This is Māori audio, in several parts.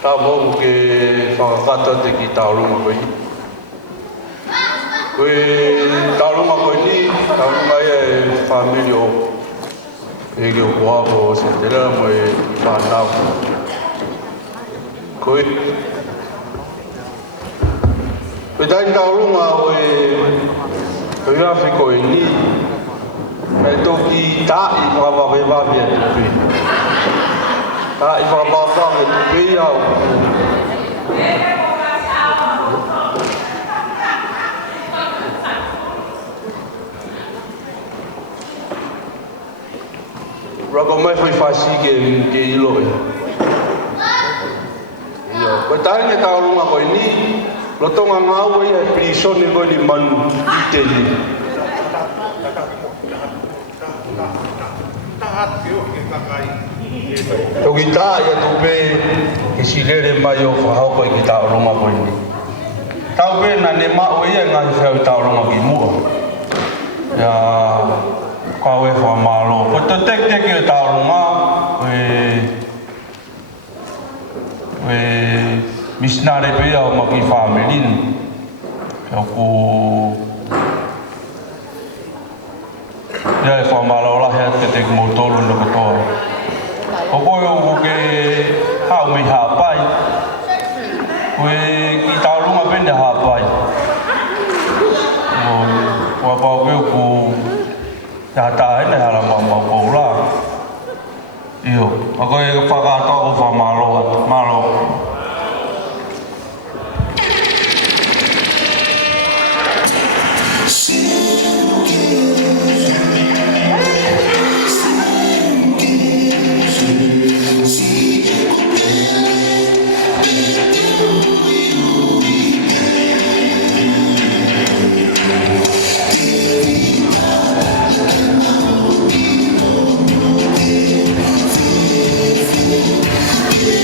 Tabo ke whakakata te ki taurunga koe. Koe taurunga koe ni, taurunga ia e whamiri o e ke o kuhako o se te rera mo e whanau. Koe tai taurunga o e whiawhi koe ni, e toki ta'i whakawawewawi e tupi. Ta'i whakawawewawi e tupi au. Rako mai whai whasi ke ilo e. Koe ta'i ne taurunga koe ni, lotonga ngau e prisone koe ni manu i te ni. Toki tā ia tupe ki silere mai o whahau koe ki taurunga koe ni. Tau pe na ne mao ia ngahi whiau i taurunga ki mua. Ia kau e whamalo. Ko te teki o taurunga misnare pe au maki whamelin. Ia ko ia e whamalo lahe te teki motolo na katoa. O koe o ke hau mi hapai. Koe ki taurunga pende hapai. Kua pao keo ko te hata ene hala mau koula. Iyo, a koe e whakatoa o whamalo. Malo. Yeah.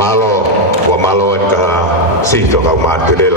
malo wa malo ka si to ka ma te